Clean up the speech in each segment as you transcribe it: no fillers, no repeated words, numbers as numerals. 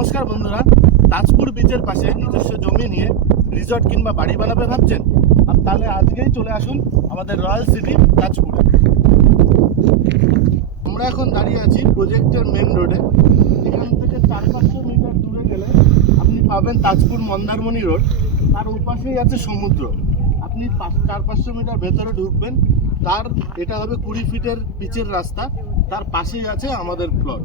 নমস্কার বন্ধুরা, তাজপুর বিচের পাশে নিজস্ব জমি নিয়ে রিসর্ট কিংবা বাড়ি বানাবে ভাবছেন? আর তাহলে আজকেই চলে আসুন আমাদের রয়্যাল সিটি তাজপুরে। আমরা এখন দাঁড়িয়ে আছি প্রজেক্টের মেন রোডে। এখান থেকে 400-500 মিটার দূরে গেলে আপনি পাবেন তাজপুর মন্দারমণি রোড। তার ওপাশেই আছে সমুদ্র। আপনি 400-500 মিটার ভেতরে ঢুকবেন, তার এটা হবে 20 ফিটের পিচের রাস্তা। তার পাশেই আছে আমাদের প্লট।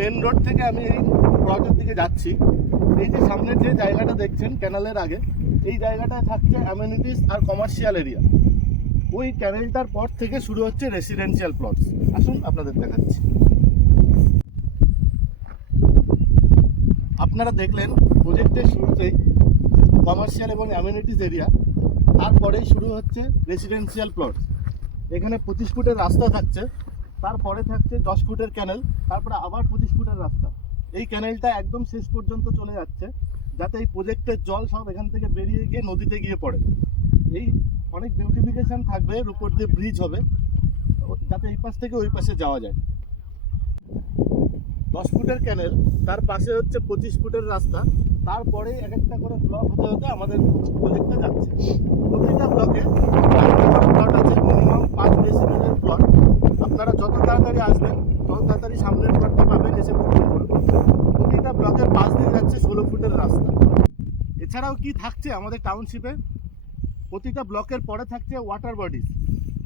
মেন রোড থেকে আমি এই প্লটের দিকে যাচ্ছি। এই যে সামনের যে জায়গাটা দেখছেন ক্যানেলের আগে, এই জায়গাটায় থাকছে অ্যামেনিটিস আর কমার্শিয়াল এরিয়া। ওই ক্যানেলটার পর থেকে শুরু হচ্ছে রেসিডেন্সিয়াল প্লটস। আসুন আপনাদের দেখাচ্ছি। আপনারা দেখলেন প্রজেক্টের শুরুতেই কমার্শিয়াল এবং অ্যামেনিটিস এরিয়া, তারপরেই শুরু হচ্ছে রেসিডেন্সিয়াল প্লটস। এখানে 25 ফুটের রাস্তা থাকছে, তারপরে থাকছে 10 ফুটের ক্যানেল, তারপরে আবার 25 ফুটের রাস্তা। এই ক্যানেলটা একদম শেষ পর্যন্ত চলে যাচ্ছে, যাতে এই প্রজেক্টের জল সব এখান থেকে বেরিয়ে গিয়ে নদীতে গিয়ে পড়ে। এই অনেক বিউটিফিকেশন থাকবে, এর উপর দিয়ে ব্রিজ হবে, যাতে এই পাশ থেকে ওই পাশে যাওয়া যায়। 10 ফুটের ক্যানেল, তার পাশে হচ্ছে 25 ফুটের রাস্তা, তারপরে এক একটা করে ব্লক হতে হতে আমাদের প্রজেক্টটা যাচ্ছে। প্রতিটা ব্লকে প্লট আছে, মিনিমাম 5 ডেসিমেলের প্লট। আপনারা যত তাড়াতাড়ি আসবেন তত তাড়াতাড়ি সামনের প্লটটা পাবেন, এসে বুকিং করুন। প্রতিটা ব্লকের পাশ দিয়ে যাচ্ছে 16 ফুটের রাস্তা। এছাড়াও কি থাকছে আমাদের টাউনশিপে, প্রতিটা ব্লকের পরে থাকছে ওয়াটার বডিজ।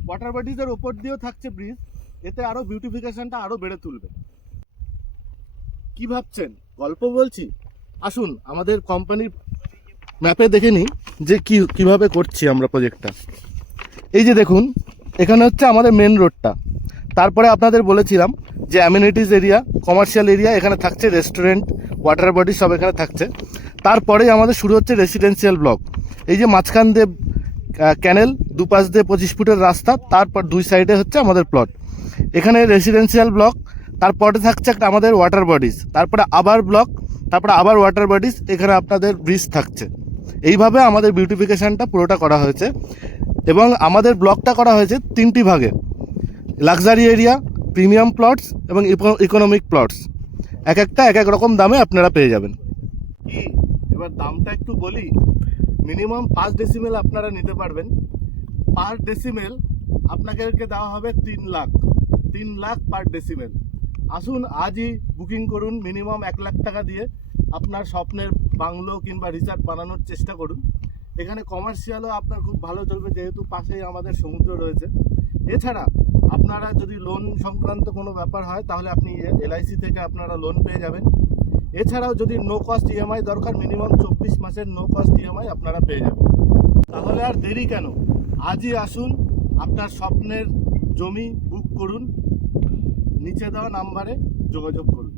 ওয়াটার বডিজের ওপর দিয়েও থাকছে ব্রিজ। এতে আরও বিউটিফিকেশনটা আরও বেড়ে তুলবে। কি ভাবছেন গল্প বলছি? আসুন আমাদের কোম্পানির ম্যাপে দেখে নিই যে কিভাবে করছি আমরা প্রজেক্টটা। এই যে দেখুন, এখানে হচ্ছে আমাদের মেন রোডটা। তারপরে আপনাদের বলেছিলাম যে অ্যামেনিটিস এরিয়া, কমার্শিয়াল এরিয়া, এখানে থাকছে রেস্টুরেন্ট, ওয়াটার বডি সব এখানে থাকছে। তারপরেই আমাদের শুরু হচ্ছে রেসিডেন্সিয়াল ব্লক। এই যে মাঝখান দিয়ে ক্যানেল, দুপাশ দিয়ে 25 ফুটের রাস্তা, তারপর দুই সাইডে হচ্ছে আমাদের প্লট। এখানে রেসিডেন্সিয়াল ব্লক, তারপরে থাকছে একটা আমাদের ওয়াটার বডিজ, তারপরে আবার ব্লক, তারপরে আবার ওয়াটার বডিজ, এখানে আপনাদের ব্রিজ থাকছে। এইভাবে আমাদের বিউটিফিকেশানটা পুরোটা করা হয়েছে। এবং আমাদের ব্লকটা করা হয়েছে 3টি ভাগে: লাক্সারি এরিয়া, প্রিমিয়াম প্লটস এবং ইকোনমিক প্লটস। এক একটা এক এক রকম দামে আপনারা পেয়ে যাবেন। কি এবার দামটা একটু বলি। মিনিমাম 5 ডেসিমেল আপনারা নিতে পারবেন। পার ডেসিমেল আপনাদেরকে দেওয়া হবে 3 লাখ। 3 লাখ পার ডেসিমেল। আসুন আজই বুকিং করুন মিনিমাম 1 লাখ টাকা দিয়ে। আপনার স্বপ্নের বাংলো কিংবা রিসর্ট বানানোর চেষ্টা করুন। এখানে কমার্শিয়ালও আপনার খুব ভালো চলবে, যেহেতু পাশেই আমাদের সমুদ্র রয়েছে। এছাড়া আপনারা যদি লোন সংক্রান্ত কোনো ব্যাপার হয়, তাহলে আপনি LIC থেকে আপনারা লোন পেয়ে যাবেন। এছাড়াও যদি নো কস্ট EMI দরকার, মিনিমাম 24 মাসের নো কস্ট EMI আপনারা পেয়ে যাবেন। তাহলে আর দেরি কেন, আজই আসুন, আপনার স্বপ্নের জমি বুক করুন, নিচে দেওয়া নাম্বারে যোগাযোগ করুন।